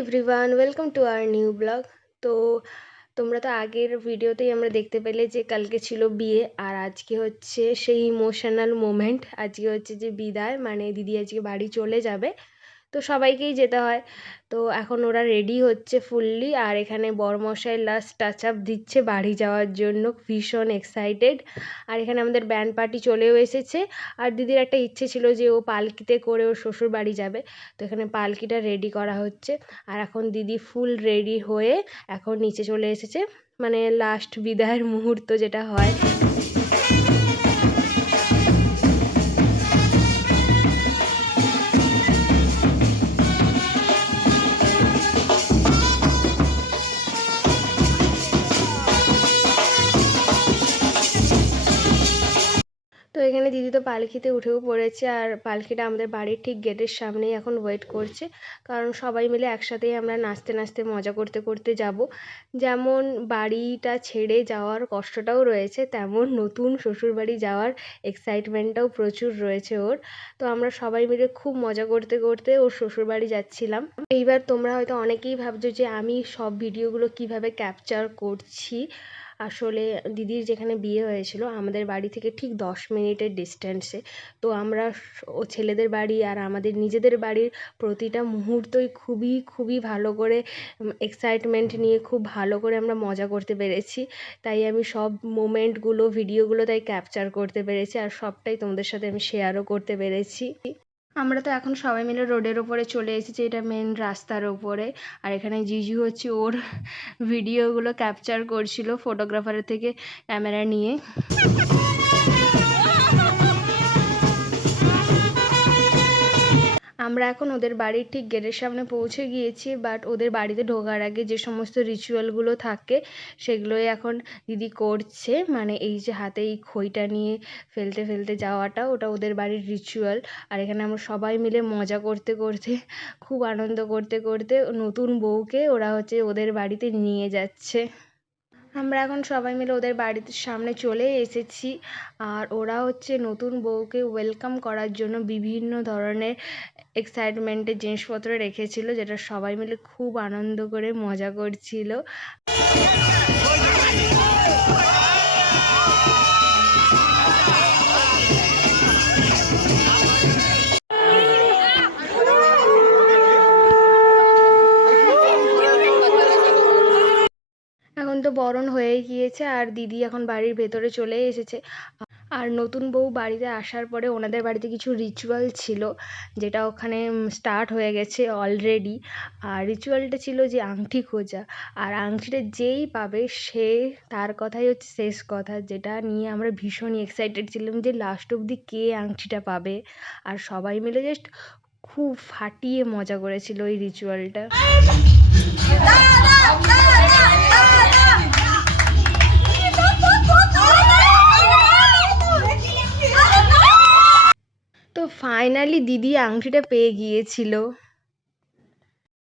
Everyone welcome to our new blog তো তোমরা তো আগের ভিডিওতেই আমরা দেখতে পেলে যে কালকে ছিল বিয়ে, আর আজকে হচ্ছে সেই ইমোশনাল মোমেন্ট আজকে হচ্ছে যে বিদায় মানে দিদি আজকে বাড়ি চলে যাবে। তো সবাইকেই যেতে হয়। তো এখন ওরা রেডি হচ্ছে ফুললি আর এখানে বরমশাই লাস্ট টাচ আপ দিচ্ছে বাড়ি যাওয়ার জন্য, ভীষণ এক্সাইটেড আর এখানে আমাদের ব্যান্ড পার্টি চলেও এসেছে। আর দিদির একটা ইচ্ছে ছিল যে ও পালকিতে করে ওর শ্বশুর বাড়ি যাবে। তো এখানে পালকিটা রেডি করা হচ্ছে। আর এখন দিদি ফুল রেডি হয়ে এখন নিচে চলে এসেছে। মানে লাস্ট বিদায়ের মুহূর্ত যেটা হয়। তো এখানে দিদি তো পালকিতে উঠেও পড়েছে আর পালকিটা আমাদের বাড়ির ঠিক গেটের সামনেই এখন ওয়েট করছে। কারণ সবাই মিলে একসাথেই আমরা নাচতে নাচতে মজা করতে করতে যাব। যেমন বাড়িটা ছেড়ে যাওয়ার কষ্টটাও রয়েছে, তেমন নতুন শ্বশুরবাড়ি যাওয়ার এক্সাইটমেন্টটাও প্রচুর রয়েছে ওর। তো আমরা সবাই মিলে খুব মজা করতে করতে ওর শ্বশুরবাড়ি যাচ্ছিলাম। এইবার তোমরা হয়তো অনেকেই ভাবছ যে আমি সব ভিডিওগুলো কীভাবে ক্যাপচার করছি? আসলে দিদির যেখানে বিয়ে হয়েছিল, আমাদের বাড়ি থেকে ঠিক দশ মিনিটের ডিস্টেন্সে তো আমরা ও ছেলেদের বাড়ি আর আমাদের নিজেদের বাড়ির প্রতিটা মুহূর্তই খুবই খুবই ভালো করে এক্সাইটমেন্ট নিয়ে খুব ভালো করে আমরা মজা করতে পেরেছি। তাই আমি সব মোমেন্টগুলো ভিডিওগুলো তাই ক্যাপচার করতে পেরেছি আর সবটাই তোমাদের সাথে আমি শেয়ারও করতে পেরেছি। আমরা তো এখন সবাই মিলে রোডের ওপরে চলে এসেছি, এটা মেন রাস্তার ওপরে আর এখানে জিজু হচ্ছে ওর ভিডিওগুলো ক্যাপচার করছিল ফটোগ্রাফারের থেকে ক্যামেরা নিয়ে। আমরা এখন ওদের বাড়ির ঠিক গেটের সামনে পৌঁছে গিয়েছি বাট ওদের বাড়িতে ঢোকার আগে যে সমস্ত রিচুয়ালগুলো থাকে, সেগুলোই এখন দিদি করছে। মানে এই যে হাতে এই খইটা নিয়ে ফেলতে ফেলতে যাওয়াটা, ওটা ওদের বাড়ির রিচুয়াল আর এখানে আমরা সবাই মিলে মজা করতে করতে, খুব আনন্দ করতে করতে নতুন বউকে ওরা হচ্ছে ওদের বাড়িতে নিয়ে যাচ্ছে। আমরা এখন সবাই মিলে ওদের বাড়ির সামনে চলে এসেছি। আর ওরা হচ্ছে নতুন বউকে ওয়েলকাম করার জন্য বিভিন্ন ধরনের এক্সাইটমেন্টের জিনিসপত্র রেখেছিল, যেটা সবাই মিলে খুব আনন্দ করে, মজা করছিল। বরণ হয়ে গিয়েছে আর দিদি এখন বাড়ির ভেতরে চলে এসেছে। আর নতুন বউ বাড়িতে আসার পরে ওনাদের বাড়িতে কিছু রিচুয়াল ছিল, যেটা ওখানে স্টার্ট হয়ে গেছে অলরেডি আর রিচুয়ালটা ছিল যে আংটি খোঁজা। আর আংটিটা যেই পাবে সে, তার কথাই হচ্ছে শেষ কথা, যেটা নিয়ে আমরা ভীষণই এক্সাইটেড ছিলাম যে লাস্ট অবধি কে আংটিটা পাবে। আর সবাই মিলে জাস্ট খুব ফাটিয়ে মজা করেছিল ওই রিচুয়ালটা ফাইনালি দিদি আংটিটা পেয়ে গিয়েছিল।